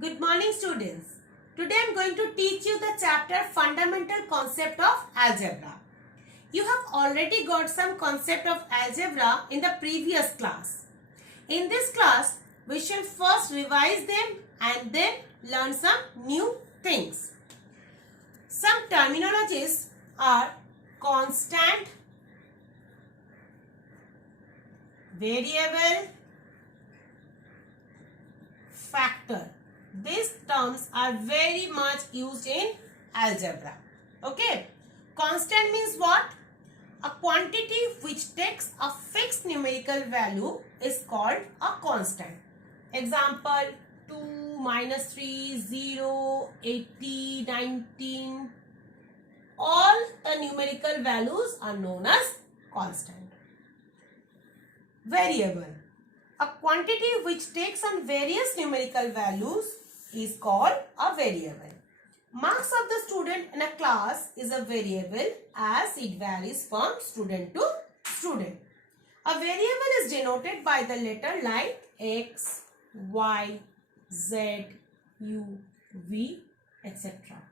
Good morning, students. Today I am going to teach you the chapter Fundamental Concept of Algebra. You have already got some concept of algebra in the previous class. In this class, we shall first revise them and then learn some new things. Some terminologies are constant, variable, factor. These terms are very much used in algebra. Okay. Constant means what? A quantity which takes a fixed numerical value is called a constant. Example 2, -3, 0, 80, 19. All the numerical values are known as constant. Variable. A quantity which takes on various numerical values is called a variable. Marks of the student in a class is a variable as it varies from student to student. A variable is denoted by the letter like X, Y, Z, U, V, etc.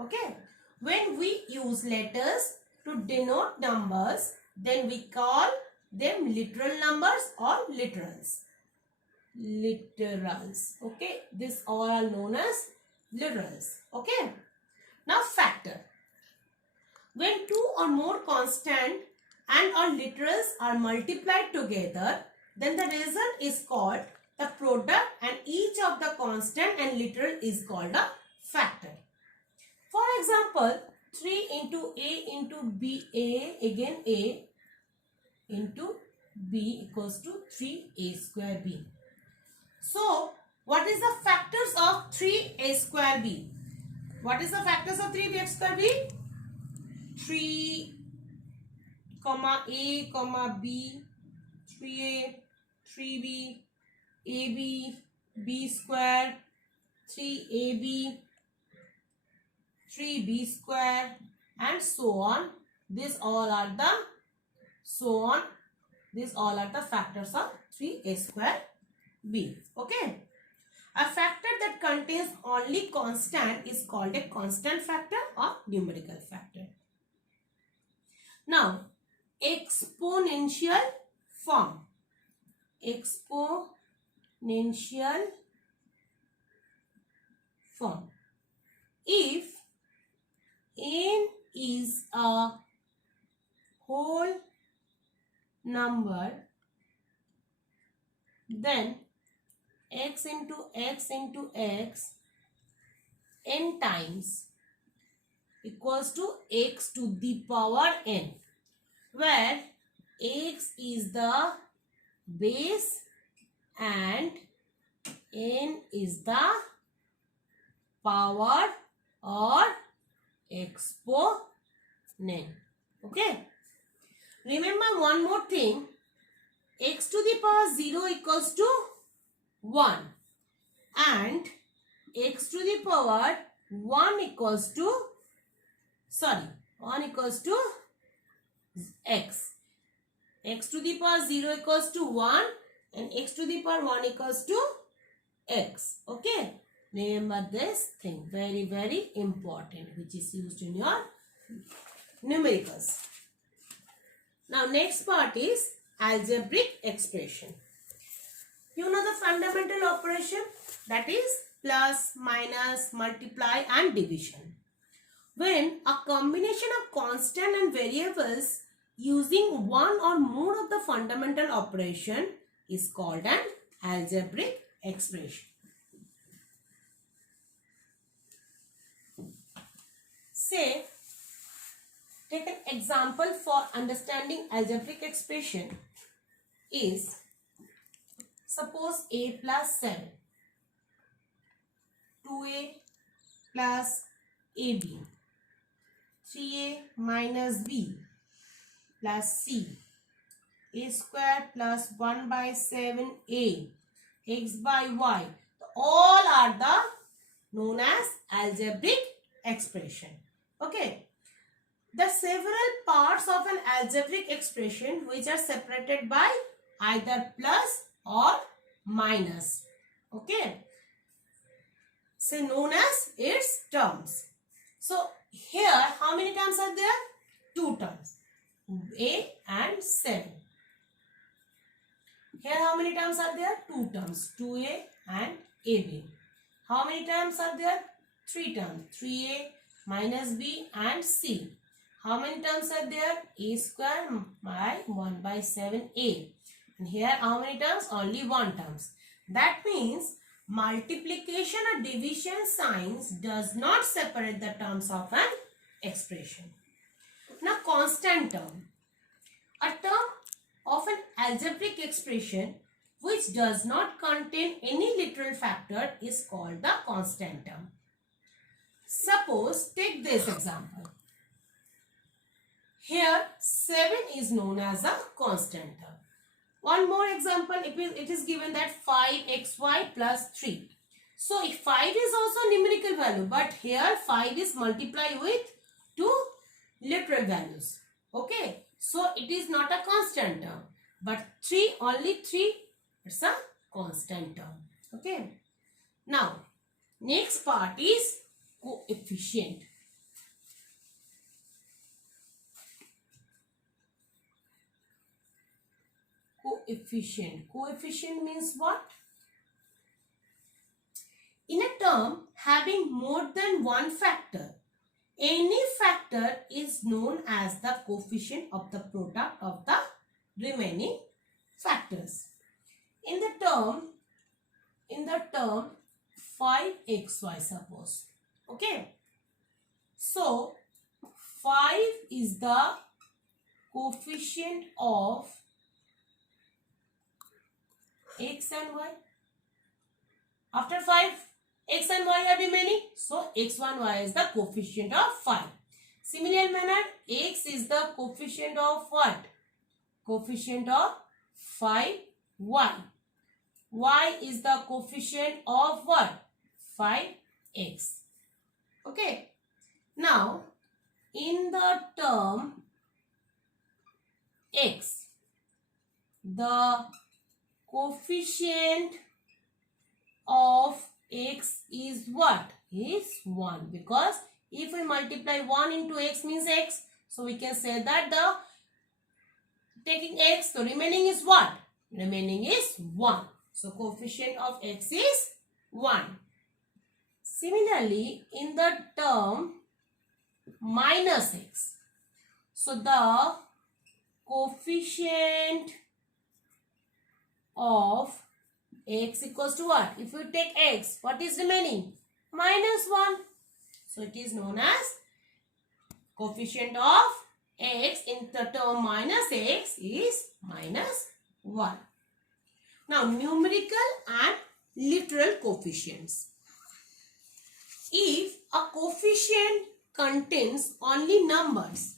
Okay. When we use letters to denote numbers, then we call them literal numbers or literals. Literals. Okay. These all are known as literals. Okay. Now factor. When two or more constant and or literals are multiplied together, then the result is called the product and each of the constant and literal is called a factor. For example, 3 into A into B, A again A into B equals to 3A square B. So, what is the factors of 3A square B? What is the factors of 3B square B? 3, A, B, 3A, 3B, AB, B square, 3AB, 3B square, and so on. These all are the factors of 3A square B. Okay. A factor that contains only constant is called a constant factor or numerical factor. Now, exponential form. Exponential form. If n is a whole number, then x into x into x n times equals to x to the power n, where x is the base and n is the power or exponent. Okay. Remember one more thing. X to the power 0 equals to 1 and x to the power 1 equals to x. X to the power 0 equals to 1 and x to the power 1 equals to x. Okay. Remember this thing. Very, very important, which is used in your numericals. Now, next part is algebraic expression. You know the fundamental operation, that is plus, minus, multiply and division. When a combination of constant and variables using one or more of the fundamental operation is called an algebraic expression. Say, take an example for understanding algebraic expression is, suppose a plus 7, 2a plus ab, 3a minus b plus c, a square plus 1 by 7a, x by y. All are known as algebraic expression. Okay. The several parts of an algebraic expression which are separated by either plus or minus. Okay. say known as its terms. So here how many terms are there? 2 terms, A and 7. Here how many terms are there? 2 terms, 2A and AB. How many terms are there? 3 terms, 3A minus B and C. How many terms are there? A square by 1 by 7A. And here how many terms? Only 1 terms. That means multiplication or division signs does not separate the terms of an expression. Now constant term. A term of an algebraic expression which does not contain any literal factor is called the constant term. Suppose, take this example. Here 7 is known as a constant term. One more example, it is given that 5xy plus 3. So if 5 is also numerical value, but here 5 is multiplied with 2 literal values. Okay, so it is not a constant term, but only 3, it's a constant term. Okay, now next part is coefficient. Coefficient means what? In a term having more than one factor, any factor is known as the coefficient of the product of the remaining factors. In the term 5xy, suppose. Okay. So 5 is the coefficient of x and y. After 5, x and y are remaining. So x1, y is the coefficient of 5. Similar manner, x is the coefficient of what? Coefficient of 5y. Y is the coefficient of what? 5x. Okay. Now, in the term x, the coefficient of x is what? Is 1. Because if we multiply 1 into x means x. So we can say that taking x, the remaining is what? Remaining is 1. So coefficient of x is 1. Similarly, in the term minus x, so the coefficient of x equals to what? If you take x, what is remaining? Minus 1. So it is known as coefficient of x in the term minus x is minus 1. Now numerical and literal coefficients. If a coefficient contains only numbers,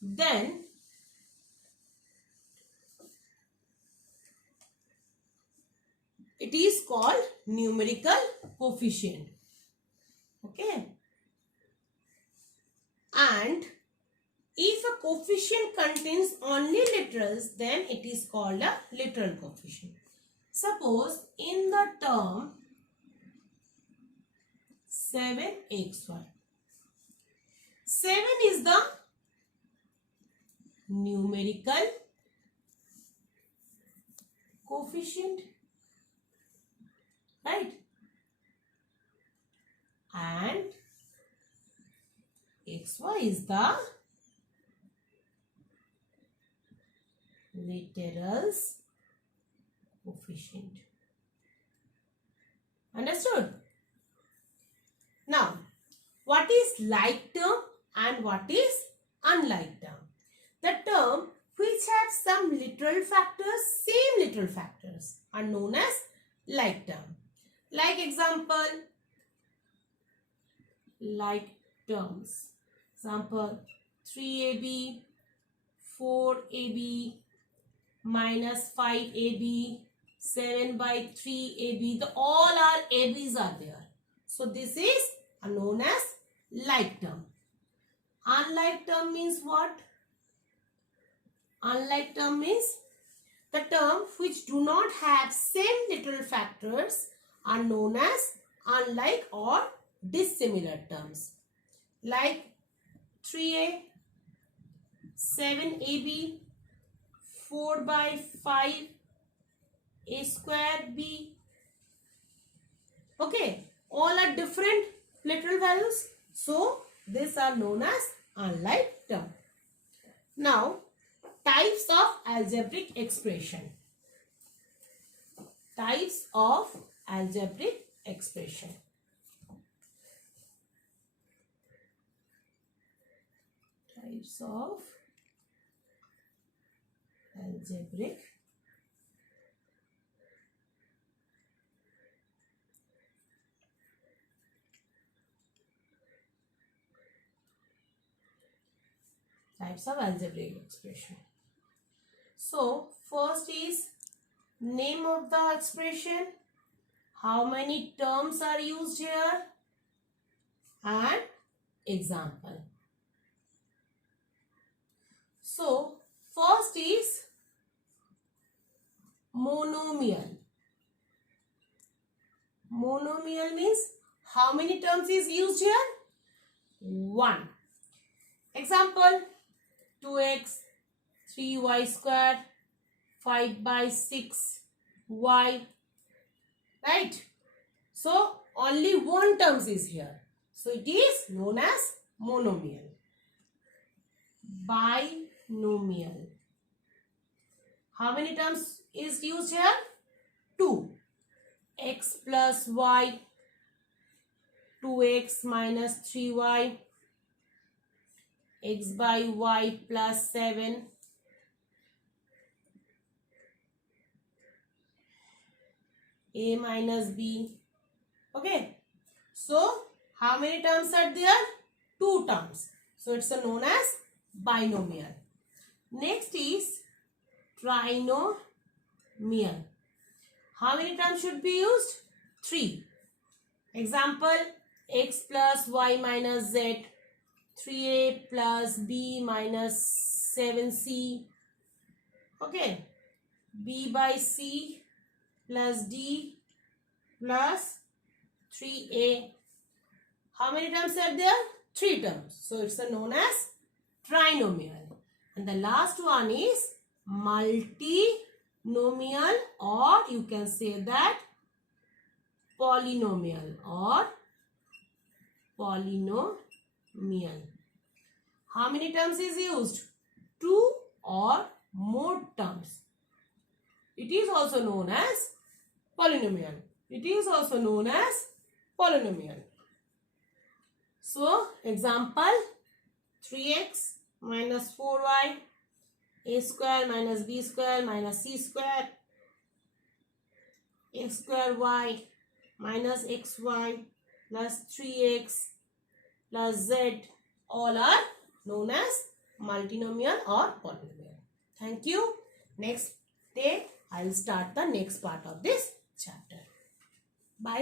then it is called numerical coefficient. Okay. And if a coefficient contains only literals, then it is called a literal coefficient. Suppose in the term 7xy, 7 is the numerical coefficient, right? And xy is the literals coefficient. Understood? Now, what is like term and what is unlike term? The term which have some literal factors, same literal factors, are known as like term. Like example, like terms. Example, 3ab, 4ab, minus 5ab, 7 by 3ab. All our ab's are there. So this is known as like term. Unlike term means what? Unlike term means The terms which do not have same literal factors are known as unlike or dissimilar terms, like 3a, 7ab, 4 by 5, a square b. Okay, all are different literal values, so these are known as unlike term. Now, types of algebraic expression. Types of algebraic expression. Types of algebraic expression. So, first is name of the expression, how many terms are used here, and example. So, first is monomial. Monomial means how many terms is used here? 1. Example, 2x, 3y square, 5 by 6y. Right? So, only one terms is here. So, it is known as monomial. Binomial. How many terms is used here? 2. X plus y, 2x minus 3y, x by y plus 7, a minus b. Okay. So, how many terms are there? 2 terms. So, it's known as binomial. Next is trinomial. How many terms should be used? 3. Example, x plus y minus z, 3a plus b minus 7c. Okay. b by c plus d plus 3a. How many terms are there? 3 terms. So, it's known as trinomial. And the last one is multinomial, or you can say that polynomial or polynomial. How many terms is used? 2 or more terms. It is also known as polynomial. It is also known as polynomial. So, example, 3x minus 4y, a square minus b square minus c square, x square y minus xy plus 3x plus z, all are known as multinomial or polynomial. Thank you. Next day I will start the next part of this chapter. Bye.